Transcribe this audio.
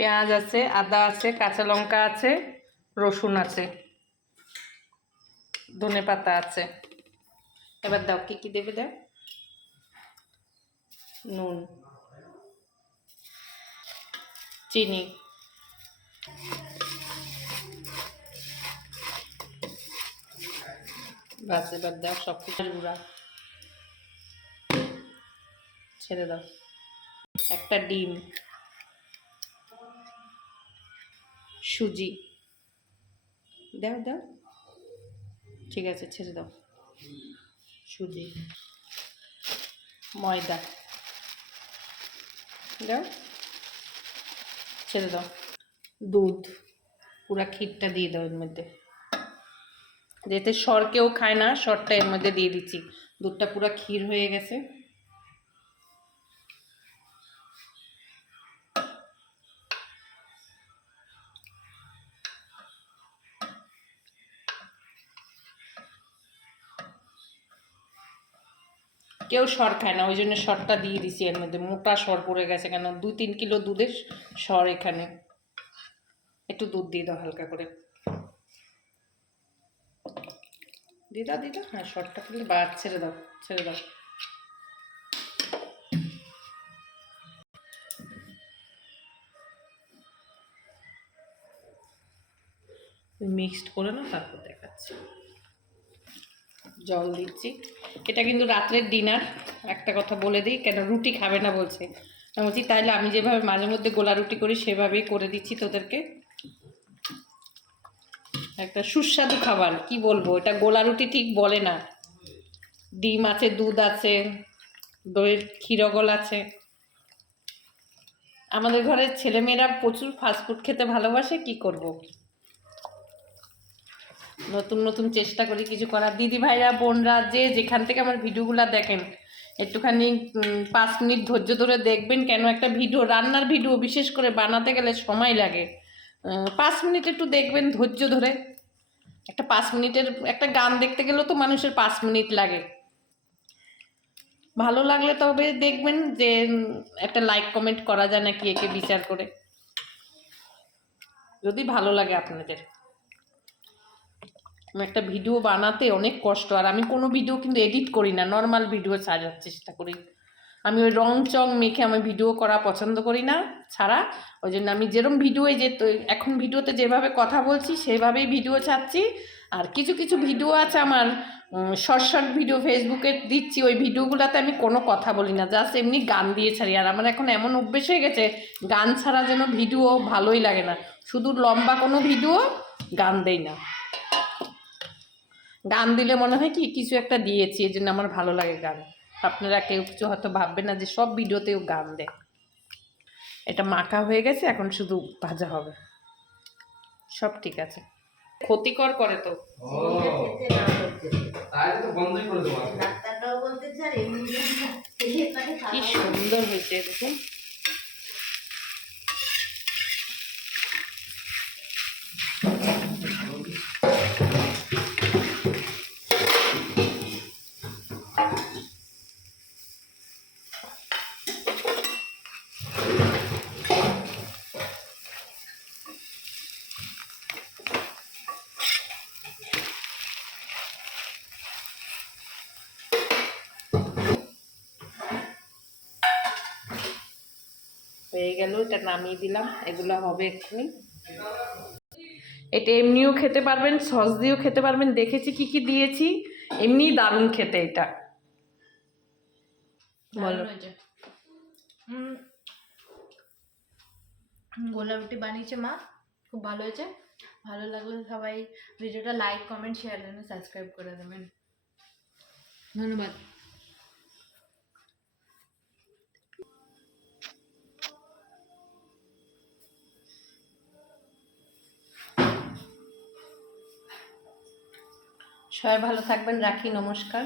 পেঁয়াজ আছে, আদা আছে, কাঁচা লঙ্কা আছে, রসুন আছে, ধনে পাতা আছে। এবার দাও, কি কি দেবে দাও। নুন, চিনি, বাস। এবার দাও সব কিছুর গুঁড়া, ছেড়ে দাও। একটা ডিম, সুজি দাও দাও, ঠিক আছে ছেড়ে দাও। সুজি, ময়দা দাও, ছেড়ে দাও। দুধ, পুরা ক্ষীরটা দিয়ে দাও এর মধ্যে। যেতে সর কেউ খায় না, সরটা এর মধ্যে দিয়ে দিচ্ছি। দুধটা পুরা ক্ষীর হয়ে গেছে। কেউ সর খায় না, ওই জন্য সরটা দিয়ে দিছি এর মধ্যে। মোটা সর পড়ে গেছে, কেন 2-3 কিলো দুধের সর এখানে। একটু দুধ দিয়ে দাও হালকা করে, দিয়ে দাও দিয়ে দাও। হ্যাঁ, সরটা খেলে বা ছেড়ে দাও, ছেড়ে দাও। মিক্সড করে না, তারপর দেখাচ্ছি। জল দিচ্ছি। এটা কিন্তু রাত্রের ডিনার, একটা কথা বলে দিই, কেন রুটি খাবে না বলছে। আমি বলছি তাইলে আমি যেভাবে মাঝে মধ্যে গোলা রুটি করি সেভাবেই করে দিচ্ছি তোদেরকে। একটা সুস্বাদু খাবার, কি বলবো, এটা গোলা রুটি ঠিক বলে না। ডিম আছে, দুধ আছে, দইয়ের ক্ষীরগোল আছে। আমাদের ঘরের ছেলেমেয়েরা প্রচুর ফাস্টফুড খেতে ভালোবাসে, কি করব। নতুন নতুন চেষ্টা করি কিছু করার। দিদি ভাইরা, বোনরা, যে যেখান থেকে আমার ভিডিওগুলো দেখেন, একটুখানি 5 মিনিট ধৈর্য ধরে দেখবেন। কেন একটা ভিডিও, রান্নার ভিডিও বিশেষ করে বানাতে গেলে সময় লাগে। 5 মিনিট একটু দেখবেন ধৈর্য ধরে। একটা 5 মিনিটের একটা গান দেখতে গেলেও তো মানুষের 5 মিনিট লাগে। ভালো লাগলে তবে দেখবেন যে একটা লাইক কমেন্ট করা যায় নাকি, একে বিচার করে, যদি ভালো লাগে আপনাদের। একটা ভিডিও বানাতে অনেক কষ্ট, আর আমি কোনো ভিডিও কিন্তু এডিট করি না, নর্মাল ভিডিও ছাড়ার চেষ্টা করি। আমি ওই রং চং মেখে আমি ভিডিও করা পছন্দ করি না ছাড়া। ওই জন্য আমি যেরকম ভিডিও, যে এখন ভিডিওতে যেভাবে কথা বলছি সেভাবেই ভিডিও ছাড়ছি। আর কিছু কিছু ভিডিও আছে আমার শর্ট শর্ট ভিডিও ফেসবুকে দিচ্ছি, ওই ভিডিওগুলোতে আমি কোনো কথা বলি না, জাস্ট এমনি গান দিয়ে ছাড়ি। আর আমার এখন এমন অভ্যেস হয়ে গেছে, গান ছাড়া যেন ভিডিও ভালোই লাগে না। শুধু লম্বা কোনো ভিডিও গান দেই না। গান দিলে মনে হয় কি কিছু একটা দিয়েছি, এই জন্য আমার ভালো লাগে গান। আপনারা কেউ কিছু হয়তো ভাববেন না যে সব ভিডিওতেও গান দেয়। এটা মাখা হয়ে গেছে, এখন শুধু ভাজা হবে, সব ঠিক আছে। ক্ষতিকর করে তো, কি সুন্দর হয়েছে দেখুন। হয়ে গেল, এটা নামিয়ে দিলাম। এগুলো হবে এক্ষুনি। এটা এমনিও খেতে পারবেন, সস দিয়েও খেতে পারবেন। দেখেছি কি কি দিয়েছি, এমনি দারুণ খেতে এটা। বলো। গোলা রুটি বানিয়েছে মা, খুব ভালো হয়েছে। ভালো লাগলে সবাই ভিডিওটা লাইক কমেন্ট শেয়ার এবং সাবস্ক্রাইব করে দেবেন। ধন্যবাদ। সবাই ভালো থাকবেন, রাখি, নমস্কার।